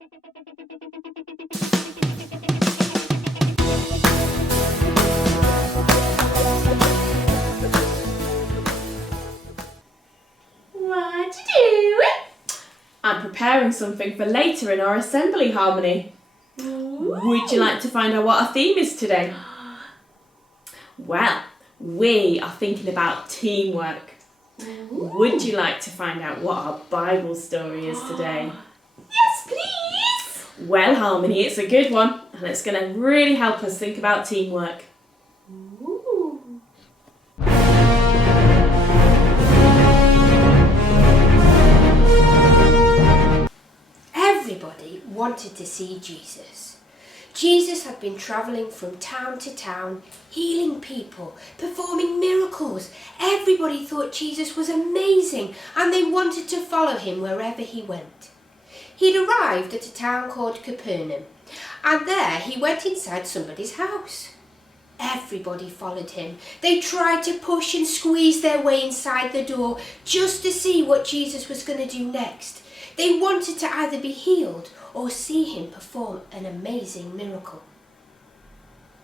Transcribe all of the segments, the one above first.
What to do? I'm preparing something for later in our assembly harmony. Ooh. Would you like to find out what our theme is today? Well, we are thinking about teamwork. Ooh. Would you like to find out what our Bible story is today? Yes, please! Well, Harmony, it's a good one, and it's going to really help us think about teamwork. Ooh. Everybody wanted to see Jesus. Jesus had been travelling from town to town, healing people, performing miracles. Everybody thought Jesus was amazing and they wanted to follow him wherever he went. He'd arrived at a town called Capernaum, and there he went inside somebody's house. Everybody followed him. They tried to push and squeeze their way inside the door just to see what Jesus was going to do next. They wanted to either be healed or see him perform an amazing miracle.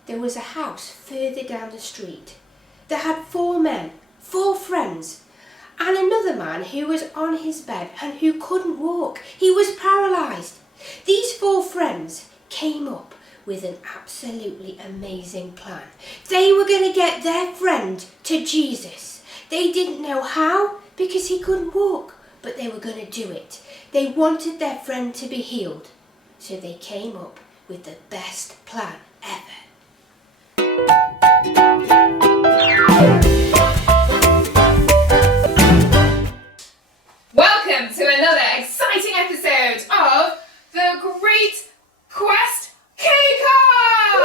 There was a house further down the street that had 4 men, 4 friends, and another man who was on his bed and who couldn't walk. He was paralysed. These 4 friends came up with an absolutely amazing plan. They were going to get their friend to Jesus. They didn't know how because he couldn't walk, but they were going to do it. They wanted their friend to be healed, so they came up with the best plan ever. Welcome to another exciting episode of the Great Quest Cake-Off!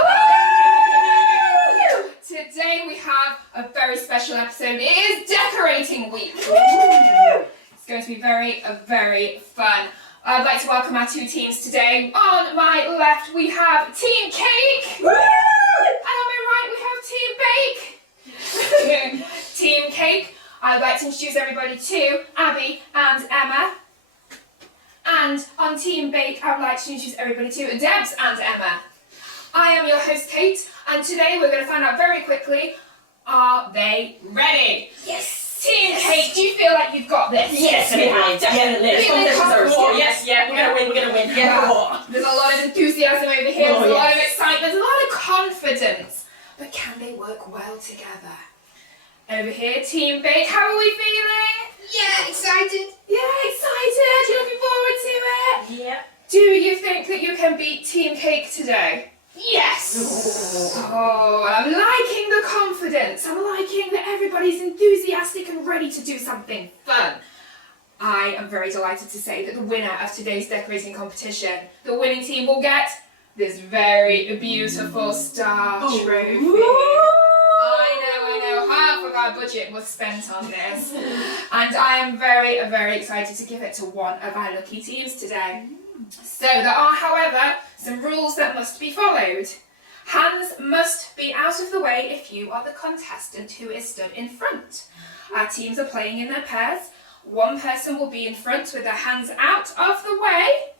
Today we have a very special episode. It is decorating week. It's going to be very fun. I'd like to welcome our 2 teams today. On my left we have Team Cake, and on my right we have Team Bake. Team Cake, I'd like to introduce everybody to Abby and Emma. And on Team Bake, I would like to introduce everybody to Debs and Emma. I am your host Kate, and today we're going to find out very quickly, are they ready? Yes! Team Cake, do you feel like you've got this? Yes, definitely. Yes, we're gonna win. Yeah. There's a lot of enthusiasm over here, there's a lot of excitement, there's a lot of confidence. But can they work well together? Over here, Team Bake, how are we feeling? Yeah, excited. Yeah, excited. You're looking forward to it? Yeah. Do you think that you can beat Team Cake today? Yes! Oh, I'm liking the confidence. I'm liking that everybody's enthusiastic and ready to do something fun. I am very delighted to say that the winner of today's decorating competition, the winning team will get this very beautiful star trophy. I know, half of our budget was spent on this. And I am very excited to give it to one of our lucky teams today. So there are, however, some rules that must be followed. Hands must be out of the way if you are the contestant who is stood in front. Our teams are playing in their pairs. One person will be in front with their hands out of the way,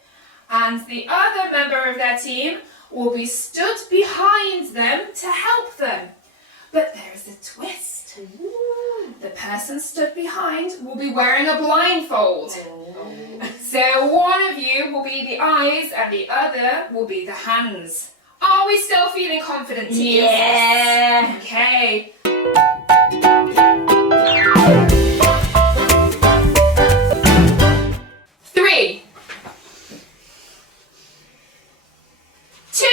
and the other member of their team will be stood behind them to help them. But there is a twist. The person stood behind will be wearing a blindfold. So one of you will be the eyes and the other will be the hands. Are we still feeling confident, teams? Yeah. Okay. Three. 2.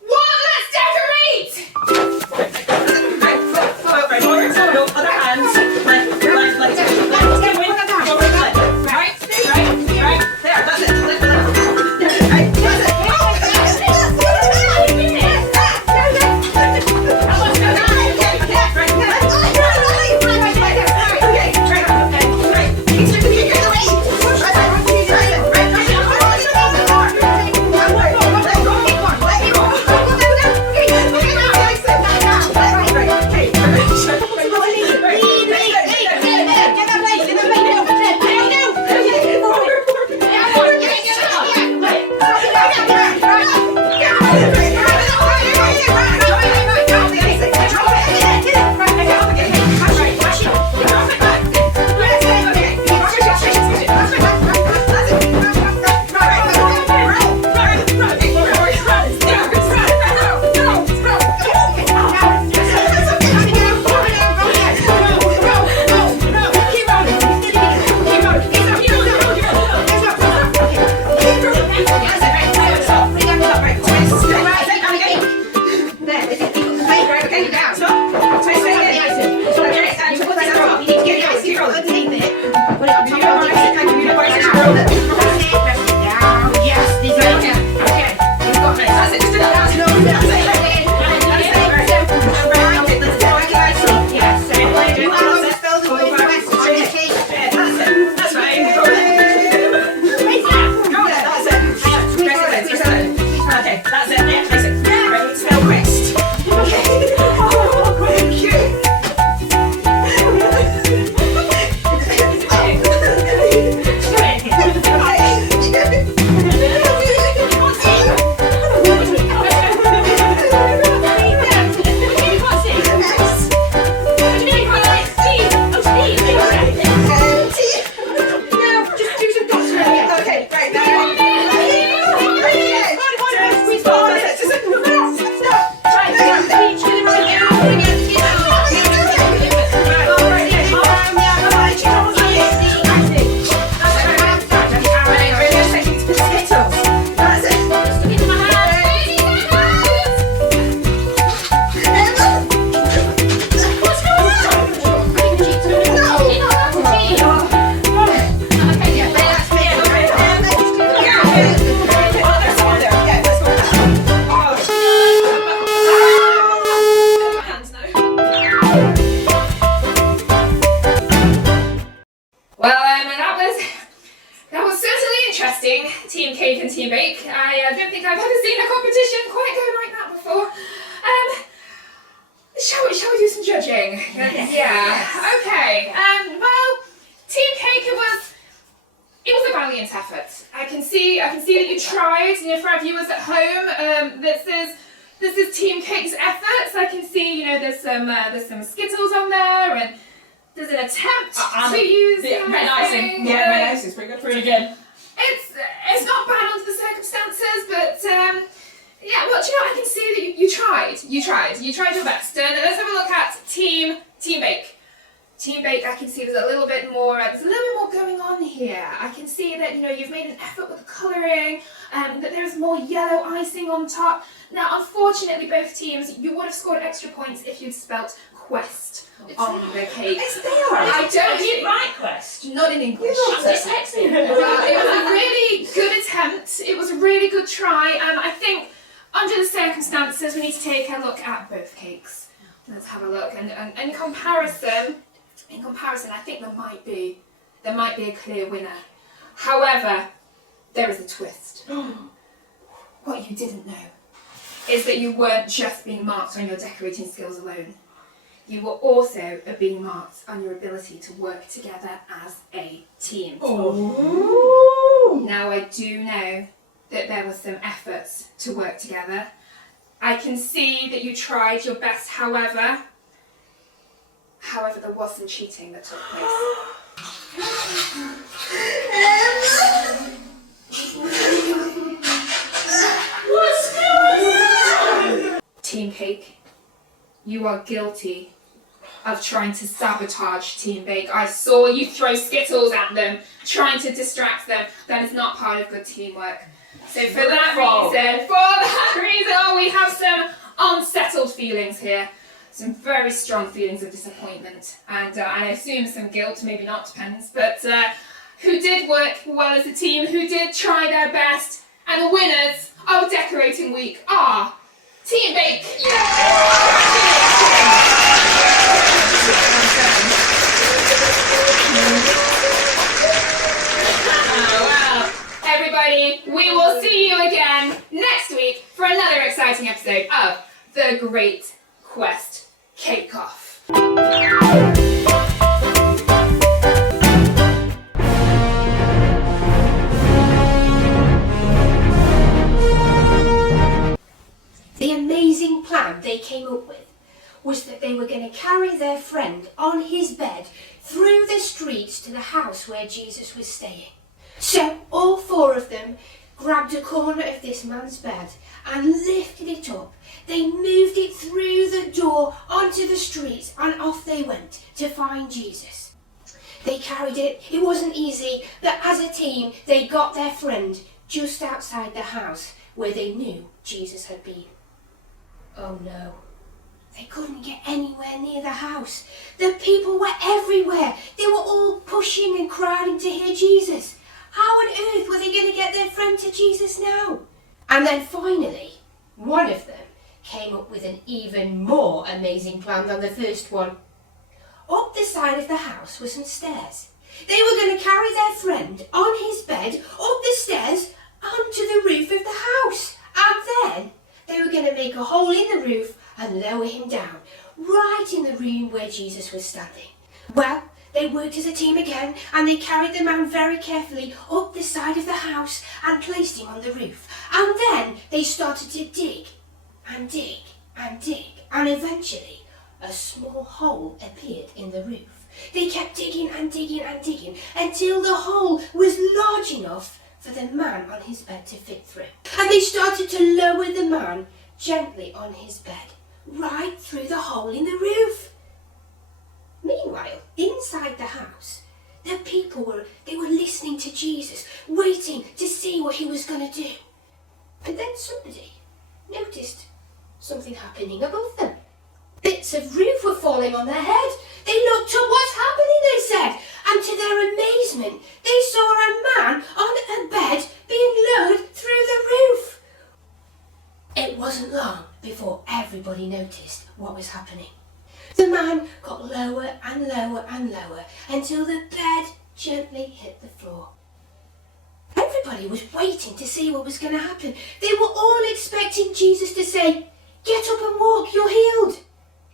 1. Let's decorate! Right. Team Cake and Team Bake. I don't think I've ever seen a competition quite go like that before. Shall we do some judging? Yeah. Okay. Well, Team Cake, it was a valiant effort. I can see that you tried. You know, for our viewers at home, this is Team Cake's efforts. I can see, there's some Skittles on there, and there's an attempt to use red icing. Yeah, red icing is pretty good. Pretty good. It's not bad under the circumstances, but yeah. Well, I can see that you tried. You tried your best. Let's have a look at Team Bake. Team Bake, I can see there's a little bit more going on here. I can see that, you've made an effort with the colouring, that there's more yellow icing on top. Now, unfortunately, both teams, you would have scored extra points if you'd spelt Quest on the cake. It's there. I don't did write Quest. Not in English. Dyslexic. Well, it was a really good attempt. It was a really good try, and I think under the circumstances, we need to take a look at both cakes. Let's have a look, and in comparison, I think there might be a clear winner. However, there is a twist. What you didn't know is that you weren't just being marked on your decorating skills alone. You were also being marked on your ability to work together as a team. Oh. Now, I do know that there were some efforts to work together. I can see that you tried your best, however, there was some cheating that took place. Team Cake, you are guilty of trying to sabotage Team Bake. I saw you throw Skittles at them, trying to distract them. That is not part of good teamwork. So for that reason, we have some unsettled feelings here. Some very strong feelings of disappointment, and I assume some guilt, maybe not, depends, but who did work well as a team, who did try their best, and the winners of Decorating Week are Team Bake! Well, everybody, we will see you again next week for another exciting episode of The Great Quest Cake Off. The amazing plan they came up with was that they were going to carry their friend on his bed through the streets to the house where Jesus was staying. So all four of them grabbed a corner of this man's bed and lifted it up. They moved it through the door onto the streets, and off they went to find Jesus. They carried it. It wasn't easy, but as a team, they got their friend just outside the house where they knew Jesus had been. Oh no. They couldn't get anywhere near the house. The people were everywhere. They were all pushing and crowding to hear Jesus. How Jesus now? And then finally, one of them came up with an even more amazing plan than the first one. Up the side of the house were some stairs. They were going to carry their friend on his bed up the stairs onto the roof of the house. And then they were going to make a hole in the roof and lower him down, right in the room where Jesus was standing. Well, they worked as a team again, and they carried the man very carefully up the side of the house and placed him on the roof. And then they started to dig and dig and dig, and eventually a small hole appeared in the roof. They kept digging and digging and digging until the hole was large enough for the man on his bed to fit through. And they started to lower the man gently on his bed, right through the hole in the roof. Meanwhile, inside the house, the people were listening to Jesus, waiting to see what he was going to do. But then somebody noticed something happening above them. Bits of roof were falling on their head. They looked up. What's happening, they said. And to their amazement, they saw a man on a bed being lowered through the roof. It wasn't long before everybody noticed what was happening. The man got lower and lower and lower until the bed gently hit the floor. Everybody was waiting to see what was going to happen. They were all expecting Jesus to say, "Get up and walk, you're healed."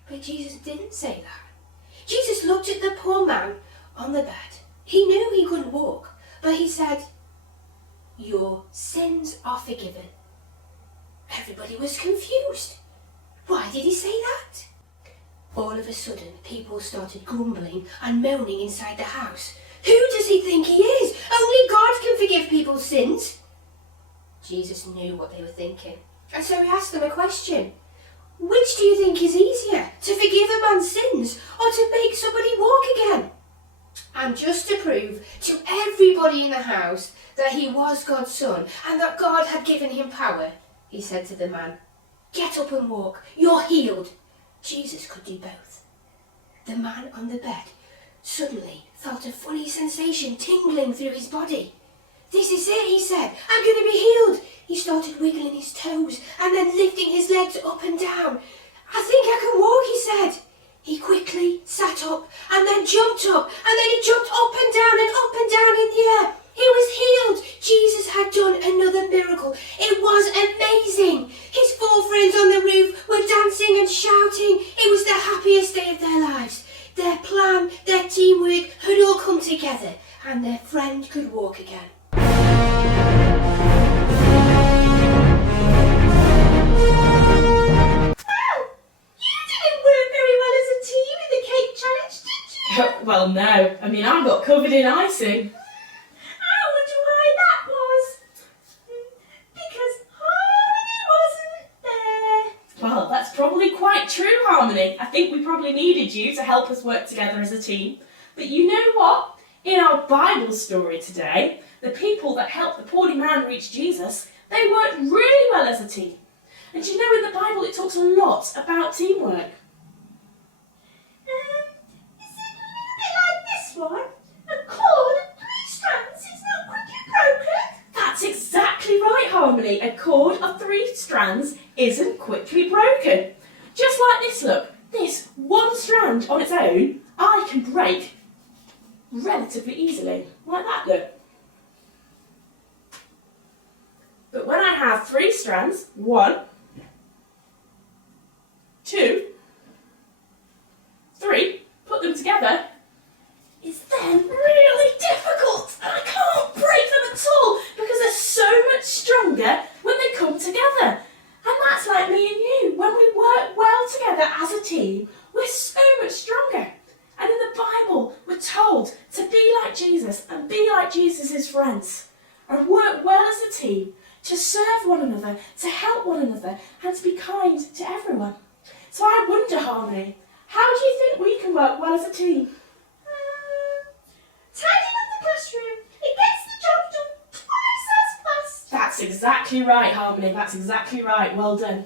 But Jesus didn't say that. Jesus looked at the poor man on the bed. He knew he couldn't walk, but he said, "Your sins are forgiven." Everybody was confused. Why did he say that? All of a sudden, people started grumbling and moaning inside the house. Who does he think he is? Only God can forgive people's sins. Jesus knew what they were thinking, and so he asked them a question. Which do you think is easier, to forgive a man's sins or to make somebody walk again? And just to prove to everybody in the house that he was God's son and that God had given him power, he said to the man, "Get up and walk, you're healed." Jesus could do both. The man on the bed suddenly felt a funny sensation tingling through his body. "This is it," he said. "I'm going to be healed." He started wiggling his toes and then lifting his legs up and down. "I think I can walk," he said. He quickly sat up and then jumped up, and then he jumped up and down in the air. He was healed. Jesus had done another miracle. It was amazing. His four friends on the roof were dancing and shouting. It was the happiest day of their lives. Their plan, their teamwork had all come together, and their friend could walk again. Well, no. I mean, I got covered in icing. I wonder why that was. Because Harmony wasn't there. Well, that's probably quite true, Harmony. I think we probably needed you to help us work together as a team. But you know what? In our Bible story today, the people that helped the poorly man reach Jesus, they worked really well as a team. And you know, in the Bible it talks a lot about teamwork. One, a cord, 3 strands, is not quickly broken. That's exactly right, Harmony. A cord of 3 strands isn't quickly broken. Just like this, look. This one strand on its own, I can break relatively easily. Like that, look. But when I have 3 strands, 1, 2, 3, put them together, it's then really difficult, and I can't break them at all because they're so much stronger when they come together. And that's like me and you. When we work well together as a team, we're so much stronger. And in the Bible, we're told to be like Jesus and be like Jesus' friends and work well as a team, to serve one another, to help one another, and to be kind to everyone. So I wonder, Harmony, how do you think we can work well as a team? Tidying up the classroom, it gets the job done twice as fast. That's exactly right, Harmony. That's exactly right. Well done.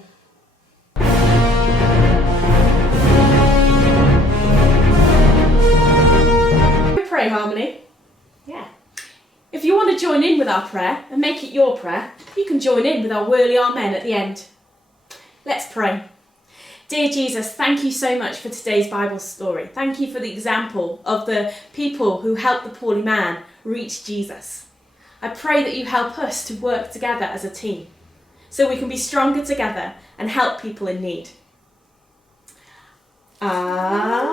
We pray, Harmony. Yeah. If If you want to join in with our prayer and make it your prayer, you can join in with our Whirly Amen at the end. Let's pray. Dear Jesus, thank you so much for today's Bible story. Thank you for the example of the people who helped the poorly man reach Jesus. I pray that you help us to work together as a team so we can be stronger together and help people in need. Amen.